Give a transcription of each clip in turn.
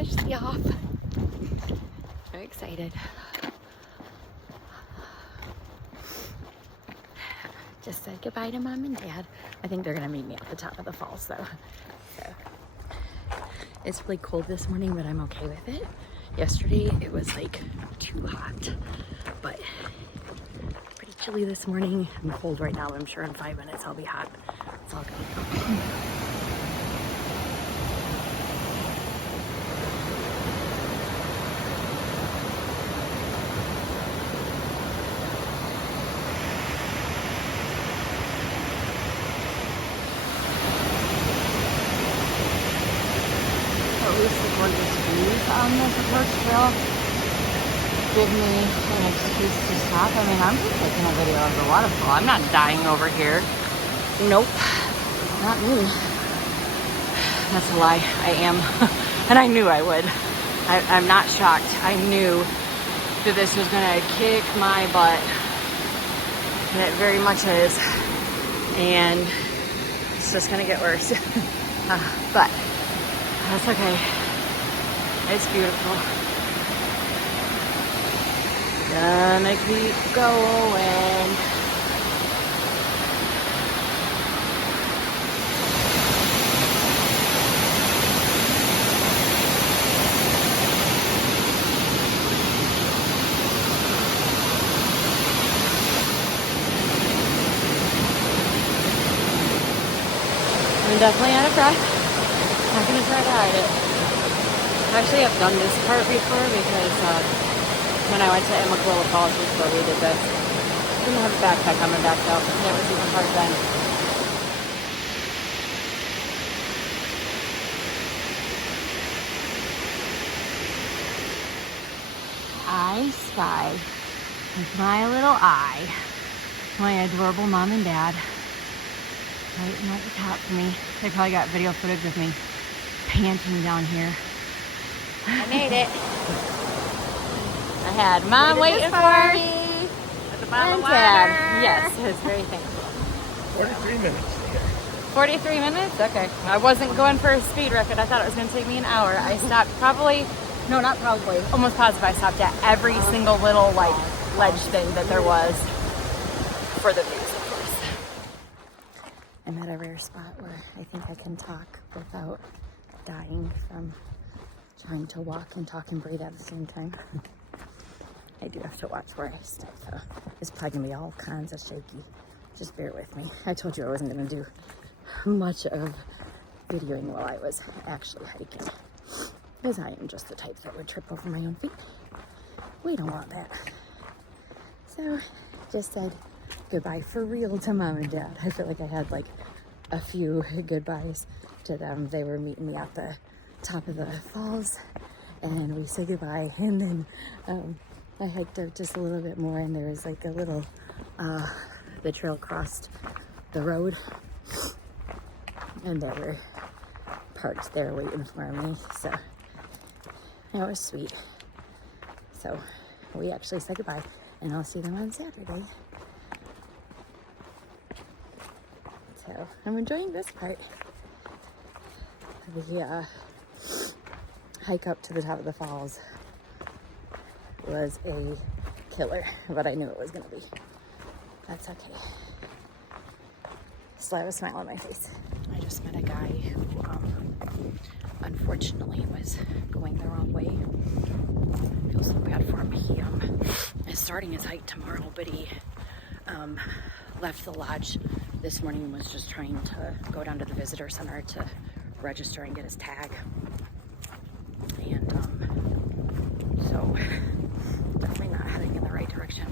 officially off. Very excited. Just said goodbye to Mom and Dad. I think they're gonna meet me at the top of the falls though. So it's really cold this morning, but I'm okay with it. Yesterday it was like too hot, but pretty chilly this morning. I'm cold right now, but I'm sure in 5 minutes I'll be hot. It's all good. Gorgeous views on this approach trail give me an excuse to stop. I mean, I'm just taking a video of the waterfall. I'm not dying over here. Nope, not me. That's a lie. I am. And I knew I would. I'm not shocked. I knew that this was going to kick my butt. And it very much is. And it's just going to get worse. But that's okay. It's beautiful. Gonna keep going. I'm definitely out of breath. Not gonna try to hide it. Actually, I've done this part before because when I went to Emma Falls before we did this, I didn't have a backpack on my back though, and it was even hard then. I spy with my little eye my adorable Mom and Dad right at the top for me. They probably got video footage of me panting down here. I made it. I had Mom waiting for me. At the bottle of water. Dad. Yes, I was very thankful. 43 minutes. 43 minutes? Okay. I wasn't going for a speed record. I thought it was going to take me an hour. I stopped almost positive I stopped at every single little like ledge thing that there was for the views, of course. I'm at a rare spot where I think I can talk without dying from trying to walk and talk and breathe at the same time. I do have to watch where I step, though. It's probably gonna be all kinds of shaky. Just bear with me. I told you I wasn't gonna do much of videoing while I was actually hiking, because I am just the type that would trip over my own feet. We don't want that. So, just said goodbye for real to Mom and Dad. I feel like I had like a few goodbyes to them. They were meeting me at the top of the falls and we said goodbye, and then I hiked up just a little bit more and there was like a little the trail crossed the road and they were parked there waiting for me, so that was sweet. So we actually said goodbye and I'll see them on Saturday. So I'm enjoying this part. The hike up to the top of the falls was a killer, but I knew it was gonna be. That's okay. Still have a smile on my face. I just met a guy who unfortunately was going the wrong way. I feel so bad for him. He is starting his hike tomorrow, but he left the lodge this morning and was just trying to go down to the visitor center to register and get his tag. And so definitely not heading in the right direction.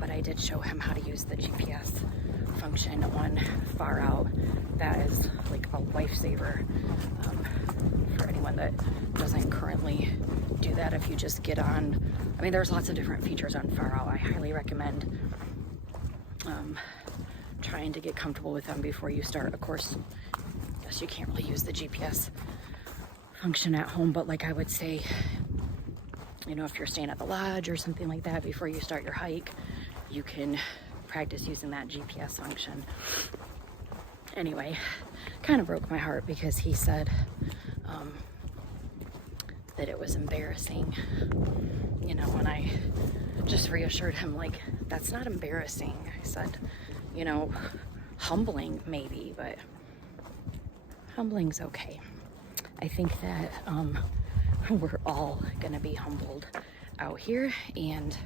But I did show him how to use the GPS function on Far Out. That is like a lifesaver for anyone that doesn't currently do that. If you just get on, I mean, there's lots of different features on Far Out. I highly recommend trying to get comfortable with them before you start. Of course, I guess you can't really use the GPS function at home, but like I would say, you know, if you're staying at the lodge or something like that, before you start your hike, you can practice using that GPS function. Anyway, kind of broke my heart because he said that it was embarrassing, you know, when I just reassured him, like, that's not embarrassing. I said, you know, humbling maybe, but humbling's okay. I think that we're all gonna be humbled out here, and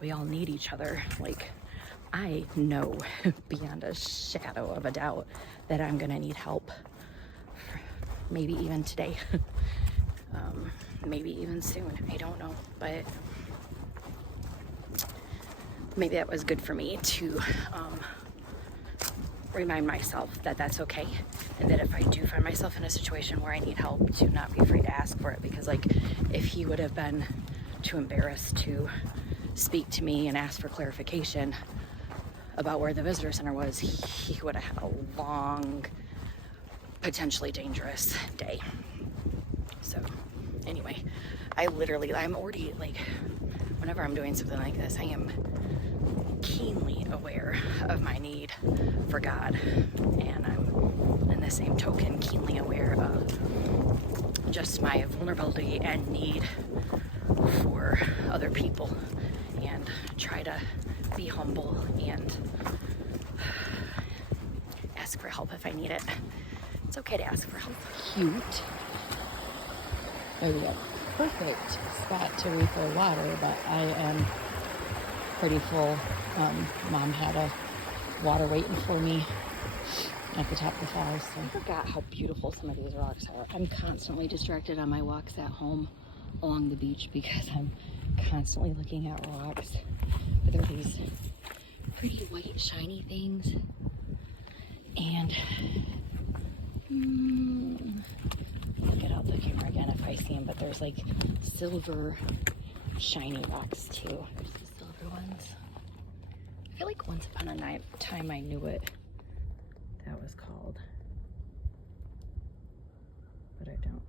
we all need each other. Like, I know beyond a shadow of a doubt that I'm gonna need help, maybe even today. Maybe even soon, I don't know, but maybe that was good for me to remind myself that that's okay, and that if I do find myself in a situation where I need help, to not be afraid to ask for it. Because, like, if he would have been too embarrassed to speak to me and ask for clarification about where the visitor center was, he would have had a long, potentially dangerous day. So anyway, I'm already, like, whenever I'm doing something like this, I am keenly aware of my need for God, and I'm, in the same token, keenly aware of just my vulnerability and need for other people, and try to be humble and ask for help if I need it. It's okay to ask for help. Cute. Maybe a perfect spot to refill water, but I am pretty full. Mom had a water waiting for me at the top of the falls. So I forgot how beautiful some of these rocks are. I'm constantly distracted on my walks at home along the beach because I'm constantly looking at rocks. But there are these pretty white shiny things, and I'll get out the camera again if I see them, but there's like silver shiny rocks too. There's the silver ones. I feel like once upon a time I knew what that was called, but I don't.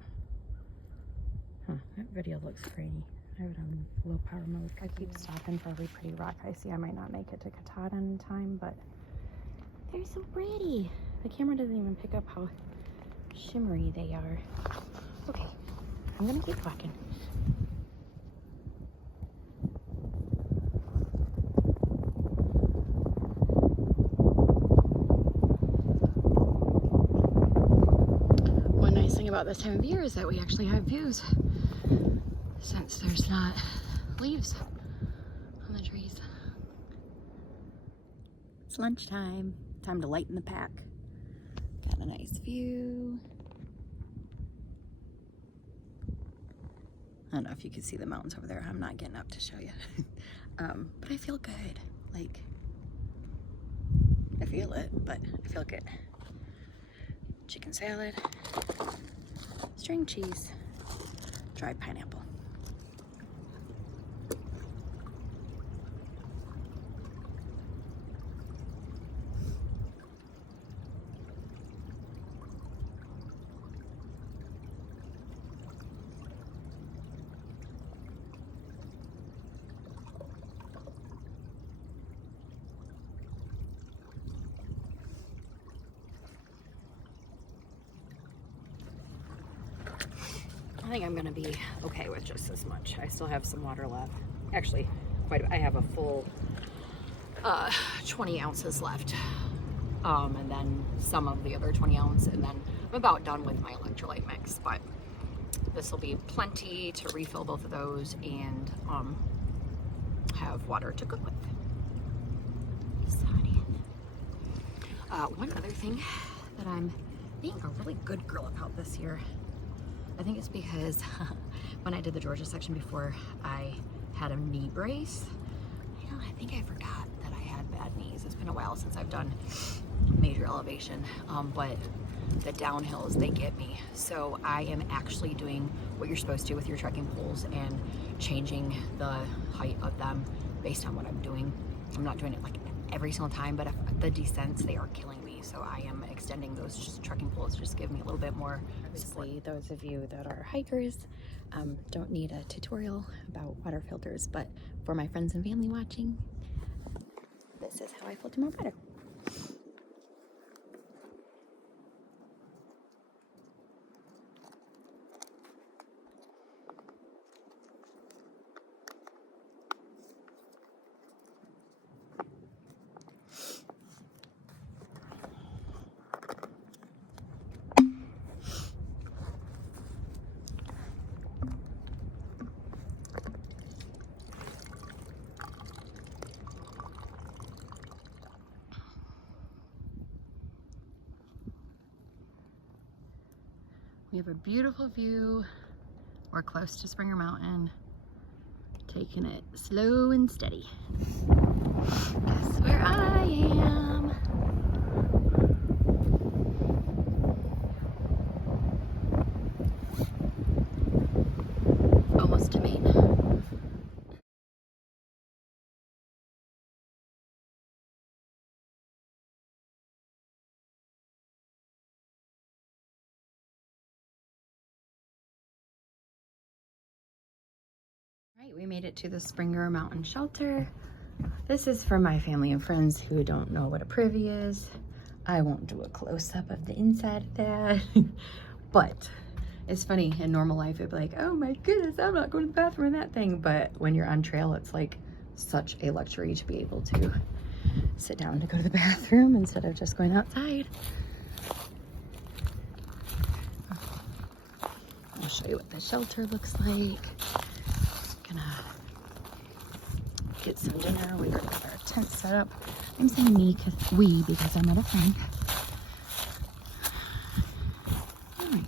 That video looks grainy. I have it on low power mode. I keep stopping for every pretty rock I see. I might not make it to Katahdin in time, but they're so pretty. The camera doesn't even pick up how shimmery they are. Okay, I'm gonna keep walking. One nice thing about this time of year is that we actually have views, since there's not leaves on the trees. It's lunchtime. Time to lighten the pack. Got a nice view. I don't know if you can see the mountains over there. I'm not getting up to show you. But I feel good. Like, I feel it, but I feel good. Chicken salad, string cheese, dried pineapple. I think I'm gonna be okay with just this much. I still have some water left. Actually, I have a full 20 ounces left. And then some of the other 20 ounce, and then I'm about done with my electrolyte mix, but this will be plenty to refill both of those and have water to cook with. One other thing that I'm being a really good girl about this year, I think it's because when I did the Georgia section before, I had a knee brace. I think I forgot that I had bad knees. It's been a while since I've done major elevation, but the downhills, they get me. So I am actually doing what you're supposed to with your trekking poles and changing the height of them based on what I'm doing. I'm not doing it like every single time, but if the descents, they are killing me. So I am extending those trekking poles, just give me a little bit more support. Those of you that are hikers don't need a tutorial about water filters, but for my friends and family watching, this is how I filter my water. We have a beautiful view. We're close to Springer Mountain. Taking it slow and steady. Guess where I am? Almost to Maine. Right, we made it to the Springer Mountain Shelter. This is for my family and friends who don't know what a privy is. I won't do a close-up of the inside of that. But it's funny, in normal life it'd be like, oh my goodness, I'm not going to the bathroom in that thing. But when you're on trail, it's like such a luxury to be able to sit down to go to the bathroom instead of just going outside. I'll show you what the shelter looks like. Gonna get some dinner. We already got our tent set up. I'm saying we because I'm not a friend. All right.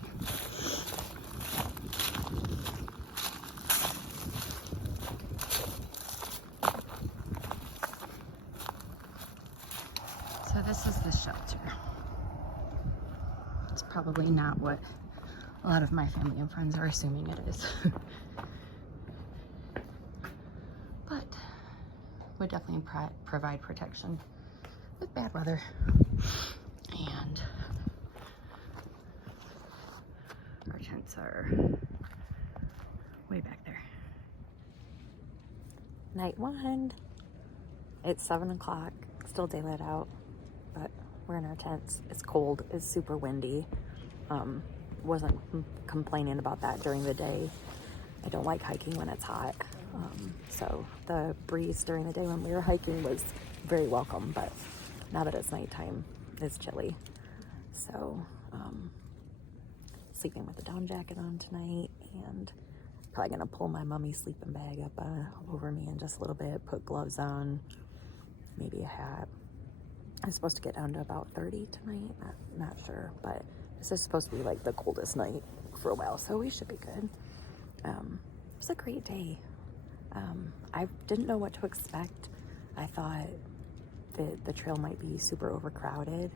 So this is the shelter. It's probably not what a lot of my family and friends are assuming it is. But would definitely provide protection with bad weather. And our tents are way back there. Night one. It's 7 o'clock, still daylight out, but we're in our tents. It's cold, it's super windy. Wasn't complaining about that during the day. I don't like hiking when it's hot. So the breeze during the day when we were hiking was very welcome, but now that it's nighttime, it's chilly. So sleeping with a down jacket on tonight, and probably gonna pull my mummy's sleeping bag up over me in just a little bit, put gloves on, maybe a hat. I'm supposed to get down to about 30 tonight, not sure, but this is supposed to be like the coldest night for a while, so we should be good. It was a great day. I didn't know what to expect. I thought that the trail might be super overcrowded.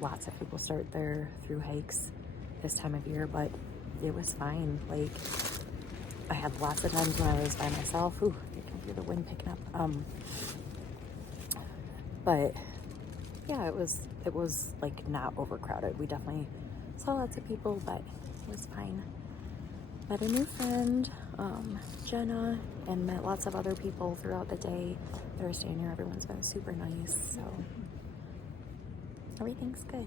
Lots of people start their through hikes this time of year, but it was fine. Like, I had lots of times when I was by myself. Ooh, you can hear the wind picking up. But yeah, it was like not overcrowded. We definitely saw lots of people, but it was fine. Met a new friend, Jenna, and met lots of other people throughout the day that are staying here. Everyone's been super nice, so everything's good.